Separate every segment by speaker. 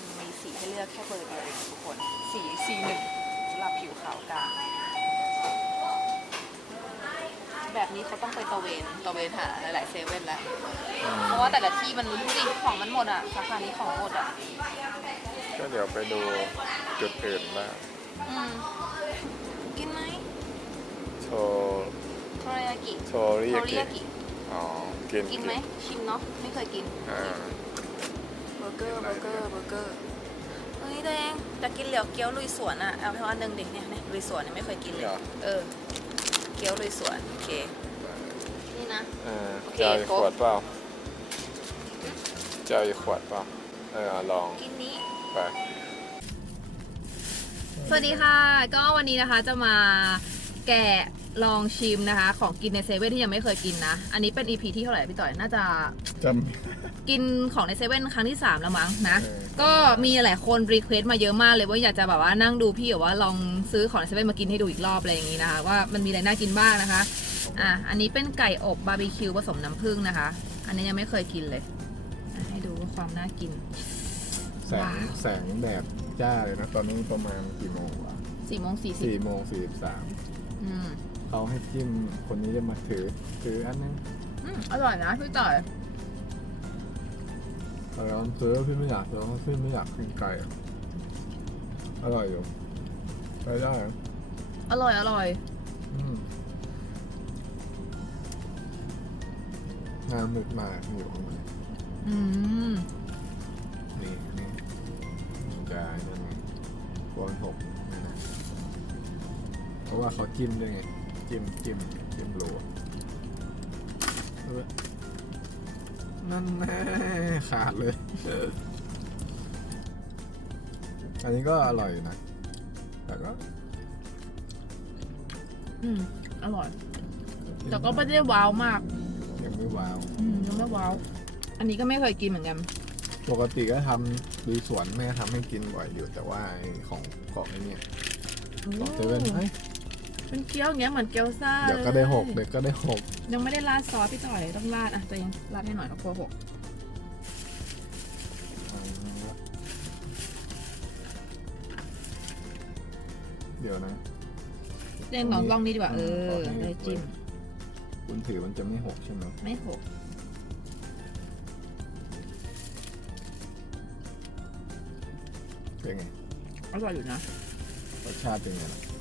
Speaker 1: ว่ามันมีสีให้เลือกแค่เบอร์เดียวเองทุกคน สีสีหนึ่งสำหรับผิวขาวกลางแบบนี้เขาต้องไปตะเวนตะเวนหาหลายๆเซเว่นแล้ว เพราะว่าแต่ละที่มันดูดิของมันหมดอะสาขานี้ของหมดอะ
Speaker 2: ก็เดี๋ยวไปดูจุดอื่นบ้าง
Speaker 1: อืมกินไหม
Speaker 2: โช
Speaker 1: โทรยากิ
Speaker 2: โชริ
Speaker 1: โท
Speaker 2: ยา
Speaker 1: ริ
Speaker 2: กิ
Speaker 1: ยากิ
Speaker 2: อ๋อ กิน
Speaker 1: กินไหมชิมเนาะไม่เคยกิน
Speaker 2: อ่า
Speaker 1: เบอร์เกอร์เบอร์เกอร์เบอร์เกอร์เฮ้ยตัวเองจะกินเหลียวเกี๊ยวลุยสวนอะเอาไปวันหนึ่งดิเนี่ยเนี่ยลุยสวนเนี่ยไม่เคยกินเลย
Speaker 2: เหรอ
Speaker 1: เออเกี๊ยวลุยสวนโอเคนี่นะ
Speaker 2: เออ
Speaker 1: โอเค
Speaker 2: จะเอาอีก
Speaker 1: ครบ
Speaker 2: ขวดเปล่าจะเอาอีกขวดเปล่าเออเอาลอง
Speaker 1: กินนี้
Speaker 2: ไป
Speaker 1: สวัสดีค่ะ ก็วันนี้นะคะจะมา แกะลองชิมนะคะ ของกินในเซเว่นที่ยังไม่เคยกินนะ อันนี้เป็น EP ที่เท่าไหร่พี่ต่อยน่าจะ
Speaker 2: จ
Speaker 1: กินของในเซเว่นครั้งที่ 3 แล้วมั้งนะ
Speaker 2: เออ
Speaker 1: ก็มีหลายคนรีเควสต์มาเยอะมากเลยว่าอยากจะแบบว่านั่งดูพี่แบบว่าลองซื้อของในเซเว่นมากินให้ดูอีกรอบอะไรอย่างนี้นะคะ ว่ามันมีอะไรน่ากินบ้างนะคะ อะ อันนี้เป็นไก่อบบาร์บีคิวผสมน้ำผึ้งนะคะ อันนี้ยังไม่เคยกินเลยอะให้ดูว่าความน่ากิน
Speaker 2: แสงแสงแดดจ้าเลยนะ ตอนนี้ประมาณกี่โมงวะ
Speaker 1: 4โมง40
Speaker 2: สี่โมงสี่สิบสาม
Speaker 1: อืม
Speaker 2: เขาให้จิ้มคนนี้จะมาถือ ถืออันนึง
Speaker 1: อืมอร่อยนะพี่ต่อย
Speaker 2: แต่เราซื้อพี่ไม่อยากซื้อเพราะพี่ไม่อยากกินไก่อะอร่อยอยู่ไปได้อะ
Speaker 1: อร่อยอร่อย
Speaker 2: อืมงานมึกมาอยู่ข้างใน
Speaker 1: อืม
Speaker 2: นี่นี่มันจะนั่นไงบอลหกนี่นะเพ ราะว่าเขาจิ้มด้วยไง จิ้มจิ้มจิ้มโรยเออนั่นแน่ขาดเลย อันนี้ก็อร่อยอยู่นะ แต่ก็
Speaker 1: อืม อร่อย แต่ก็ไม่ได้ว้าวมาก
Speaker 2: ยังไม่ว้าว
Speaker 1: อืม ยังไม่ว้าว อันนี้ก็ไม่เคยกินเหมือนกัน
Speaker 2: ปกติก็ทำดีสวนแม่ทำให้กินบ่อยอยู่แต่ว่าไอ้ของของไอ้เนี่ยของเซเว่นเฮ้ย
Speaker 1: เป็นเกี๊ยวอย่างเงี้ยเหมือนเกี๊ยวซ่า
Speaker 2: เดี๋ยวก็ได้หก
Speaker 1: เล
Speaker 2: เดี๋ยวก็ได้หก
Speaker 1: ยังไม่ได้ราดซอสพี่ต่อยต้องราดอะตัวเองราดให้หน่อยนะกลัวหก
Speaker 2: เดี๋ยวนะ
Speaker 1: เจงลองลองนี่ดีกว่าเออ
Speaker 2: ขอให้
Speaker 1: ได้จิ้ม
Speaker 2: คุณถือมันจะไม่หกใช่ไหม
Speaker 1: ไม่หก
Speaker 2: เป็นไง
Speaker 1: อร่อยอยู่นะ
Speaker 2: รสชาติเป็นไงล่ะอ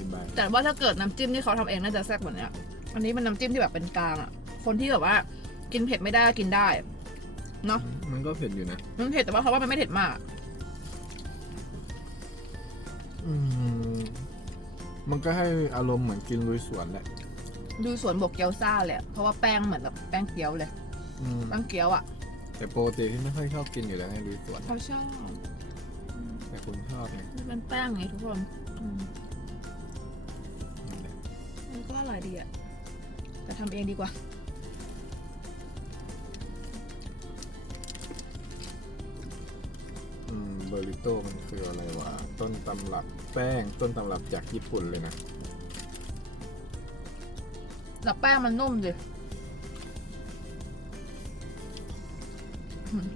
Speaker 2: ธิบาย
Speaker 1: แต่ว่าถ้าเกิดน้ำจิ้มที่เขาทำเองน่าจะแซ่บกว่านี้อันนี้มันน้ำจิ้มที่แบบเป็นกลางอะ คนที่แบบว่า กินเผ็ดไม่ได้ก็กินได้ เนอะ
Speaker 2: มันก็เผ็ดอยู่นะ
Speaker 1: มันเผ็ดแต่ว่าเขาว่ามันไม่เผ็ดมาก
Speaker 2: อืมมันก็ให้อารมณ์เหมือนกินลุยสวนแหละ
Speaker 1: ดูสวนบกเกี๊ยวซ่าเลยอะเพราะว่าแป้งเหมือนแบบแป้งเกี๊ยวเลย
Speaker 2: อืม
Speaker 1: แป้งเกี๊ยวอะ
Speaker 2: แต่ปกติที่ไม่ค่อยชอบกินอยู่แล้วในลุยสวน
Speaker 1: เขาชอบ
Speaker 2: แต่คุณชอบไง
Speaker 1: มันเป็นแป้งไงทุกคนอืม
Speaker 2: นั่นแหละ
Speaker 1: มัน ก็อร่อยดีอะแต่ทำเองดีกว่า
Speaker 2: อืมเบอริโต้มันคืออะไรวะ ต้นตำรับแป้งต้นตำรับจากญี่ปุ่นเลยนะ
Speaker 1: แล้วแป้งมันนุ่มดิอืม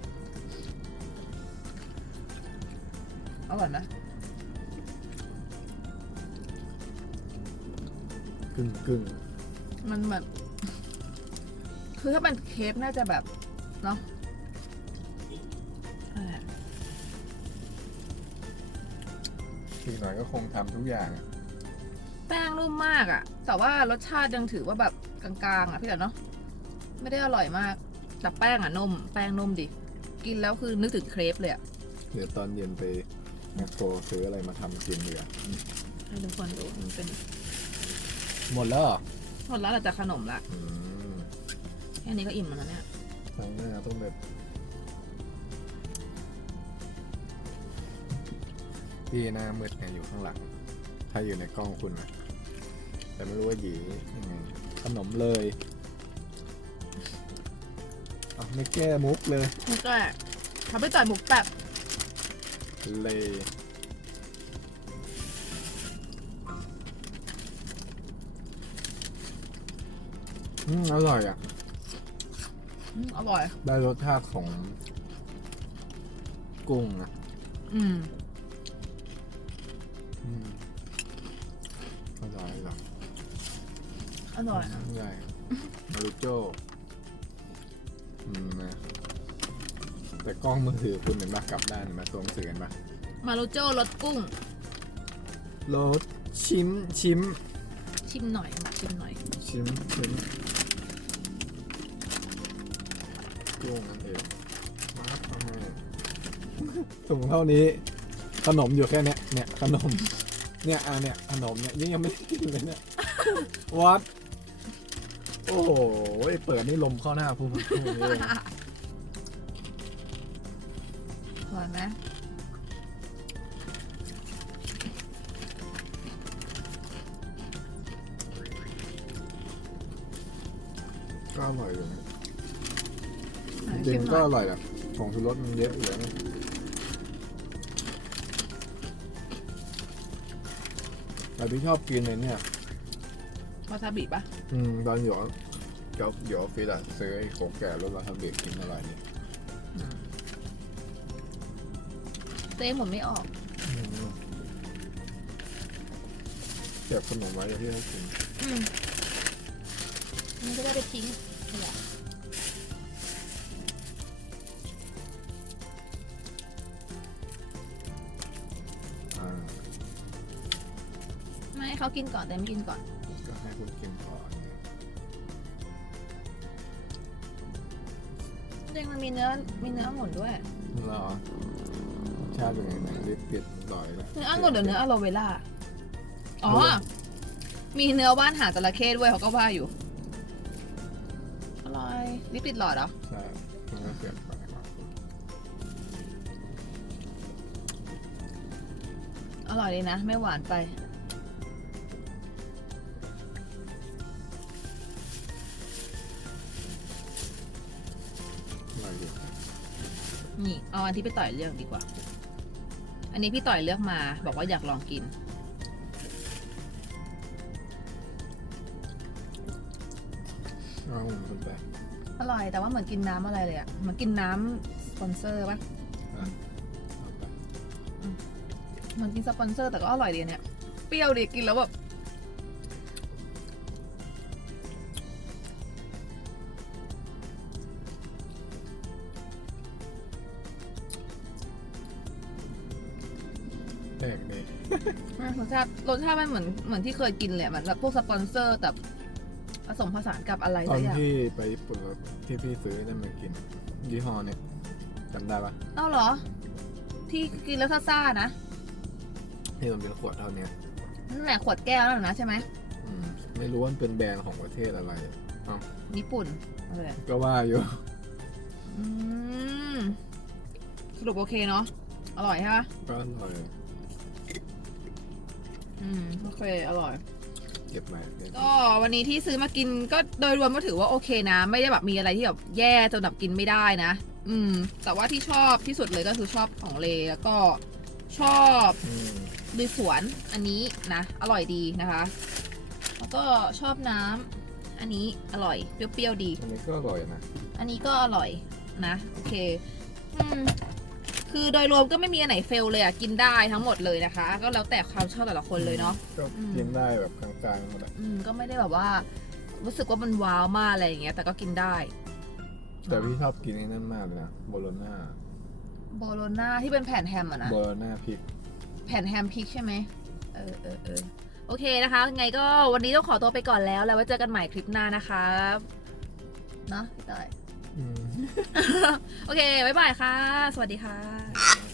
Speaker 1: อร่อยนะ
Speaker 2: กึ่งกึ่ง
Speaker 1: มันแบบ คือถ้าเป็นเคฟน่าจะแบบ เนาะนั่นแหละ
Speaker 2: อีกหน่อยก็คงทำทุกอย่างอะ
Speaker 1: แป้งนุ่มมากอะ่ะ แต่ว่ารสชาติยังถือว่าแบบกลางๆอะ่ะพี่แต่เนาะ ไม่ได้อร่อยมาก แต่แป้งอะ่ะนุ่ม แป้งนุ่มดิ กินแล้วคือนึกถึงเครปเลยอะ่ะ
Speaker 2: เดี๋ยวตอนเย็นไปแมคโครซื้ออะไรมาทำกินดีกว่า
Speaker 1: ให้ทุกคนดูมันเป็น
Speaker 2: หมดแล้วเหรอ
Speaker 1: หมดแล้วเราจะขนมละ
Speaker 2: อืม
Speaker 1: แค่นี้ก็อิ่มแล้วนะเนี่ย
Speaker 2: ครั้งหน้าต้องแบบพี่หน้ามืดไงอยู่ข้างหลัง ถ้าอยู่ในกล้องคุณนะแต่ไม่รู้ว่าหยียังไงขนมเลยอะไม่แก้มุกเลย
Speaker 1: มันก็ทำไปจ่อยหมูแป๊บ
Speaker 2: เลย อืมอร่อยอะ
Speaker 1: อืมอร่อย
Speaker 2: ได้รสชาติของ กุ้งนะ
Speaker 1: อืม
Speaker 2: อืมอร่อยหรอ
Speaker 1: อร่อยนะ
Speaker 2: ใช่มารุโจอืมนะแต่กล้องมือถือคุณเห็นปะกลับด้านเห็นปะตัวหนังสือเห็นปะ
Speaker 1: มารุโจ้รสกุ้ง
Speaker 2: รสชิมชิม
Speaker 1: ชิมหน่อยมาชิมหน่อย
Speaker 2: ชิมชิม กุ้งนั่นเองมาทำไมถุงเท่านี้ ขนมอยู่แค่เนี้ยเนี่ยขนม เนี่ยอะเนี่ยขนมเนี่ยยังยังไม่ได้กินเลยเนี่ยวัดโอ้โหเปิดนี่ลมเข้าหน้าพูดพูดเลย
Speaker 1: อร่อยไหม
Speaker 2: ก็อร่อยอยู่นะ
Speaker 1: อะ
Speaker 2: จ ริ
Speaker 1: ชิ
Speaker 2: ง
Speaker 1: ม
Speaker 2: ๆ
Speaker 1: ห
Speaker 2: ก็
Speaker 1: น่อย
Speaker 2: อร่อยแหละผงชูรสมันเยอะอยู่แล้วนะแต่ที่ชอบกินเลยเนี่ย
Speaker 1: วาซาบิปะ
Speaker 2: อืมตอนอยู่เดี๋ยวเดี๋ยวออฟฟิศอะซื้อไอ้โคกแก่รสวาซาบิกินอร่อยดี
Speaker 1: เต้หมดไม่ออก
Speaker 2: อืมเก็บขนมไว้เดี๋ยวที่ให้กิน
Speaker 1: อืมมันก็ได้ไปทิ้งขยะ เขากินก่อนแต่ไม่กินก่อน
Speaker 2: ก็ให้คุณกินก่อนเนี่ย
Speaker 1: จริงมันมีเนื้อ มีเนื้อองุ่นด้วย
Speaker 2: เหรอรสชาติเป็นไงไหนรีบปิดหน่อยละ
Speaker 1: เนื้อองุ่นหรือเนื้ออะโลเวล่า อ๋อ
Speaker 2: เอาเลย
Speaker 1: มีเนื้อว่านหางจระเข้ด้วยเขาก็ว่าอยู่ อร่อยลิปติดหลอดเหรอ
Speaker 2: ใช่มันก็เกินไปครับ
Speaker 1: อร่อยดีนะ ไม่หวานไป
Speaker 2: อร่อยอยู่
Speaker 1: นี่เอาอันที่พี่ต่อยเลือกดีกว่า อันนี้พี่ต่อยเลือกมา บอกว่าอยากลองกิน
Speaker 2: เอาหุ่นคุณไป
Speaker 1: อร่อยแต่ว่าเหมือนกินน้ำอะไรเลยอะเหมือนกินน้ำสปอนเซอร์ปะ
Speaker 2: เอาไป
Speaker 1: เหมือนกินสปอนเซอร์แต่ก็อร่อยดีอันเนี่ย เปรี้ยวดีกินแล้วแบบ
Speaker 2: แปลกดี
Speaker 1: รสชาติรสชาติมันเหมือนเหมือนที่เคยกินเลยอะเหมือนแบบพวกสปอนเซอร์แต่ผสมผสานกับอะไร
Speaker 2: ตอ
Speaker 1: สั
Speaker 2: น
Speaker 1: กอย่าง
Speaker 2: ที่ไปญี่ปุ่นแล้วที่พี่ซื้อนั่นมากิน ยี่ห้อเนี่ยจำได้ปะ
Speaker 1: เอ้าเหรอ ที่กินแล้วซ่าๆนะ
Speaker 2: ที่มันเป็นขวดเท่าเนี้ย
Speaker 1: นั่นแหละขวดแก้วนั่นนะใช่ไหม
Speaker 2: อืมไม่รู้ว่ามันเป็นแบรนด์ของประเทศอะไร
Speaker 1: ญี่ปุ่นอะไรอะ
Speaker 2: ก็ว่าอยู่
Speaker 1: อืมสรุปโอเคเนาะอร่อยใช่ปะ
Speaker 2: ก็อร่อย
Speaker 1: อืมโอเค อร่อย
Speaker 2: เก็บมาเนี่ย
Speaker 1: ก็วันนี้ที่ซื้อมากินก็โดยรวมก็ถือว่าโอเคนะ ไม่ได้แบบมีอะไรที่แบบแย่จนแบบกินไม่ได้นะ อืม แต่ว่าที่ชอบที่สุดเลยก็คือชอบของเลแล้วก็ชอบ
Speaker 2: อืม
Speaker 1: ลุยสวนอันนี้นะ อร่อยดีนะคะ แล้วก็ชอบน้ำอันนี้อร่อยเปรี้ยวๆดี
Speaker 2: อันนี้ก็อร่อยนะ
Speaker 1: อันนี้ก็อร่อยนะ โอเค อืม คือโดยรวมก็ไม่มีอันไหนเฟลเลยอะ กินได้ทั้งหมดเลยนะคะ ก็แล้วแต่ความชอบแต่ละคนเลยเนาะ
Speaker 2: ก็
Speaker 1: อืม
Speaker 2: กินได้แบบกลางๆหมดอะ
Speaker 1: อืมก็ไม่ได้แบบว่า รู้สึกว่ามันว้าวมากอะไรอย่างเงี้ย แต่ก็กินได้
Speaker 2: แต่พี่ชอบกินไอ้นั่นมากเลยนะโบโลน่า
Speaker 1: โบโลน่าที่เป็นแผ่นแฮมอะนะ
Speaker 2: โบโลน่าพริก
Speaker 1: แผ่นแฮมพริกใช่ไหมเออเออเออโอเคนะคะ ไงก็วันนี้ต้องขอตัวไปก่อนแล้ว แล้วไว้เจอกันใหม่คลิปหน้านะครับเนาะพี่ต่อย
Speaker 2: อืม
Speaker 1: โอเค บ๊ายบายค่ะ สวัสดีค่ะ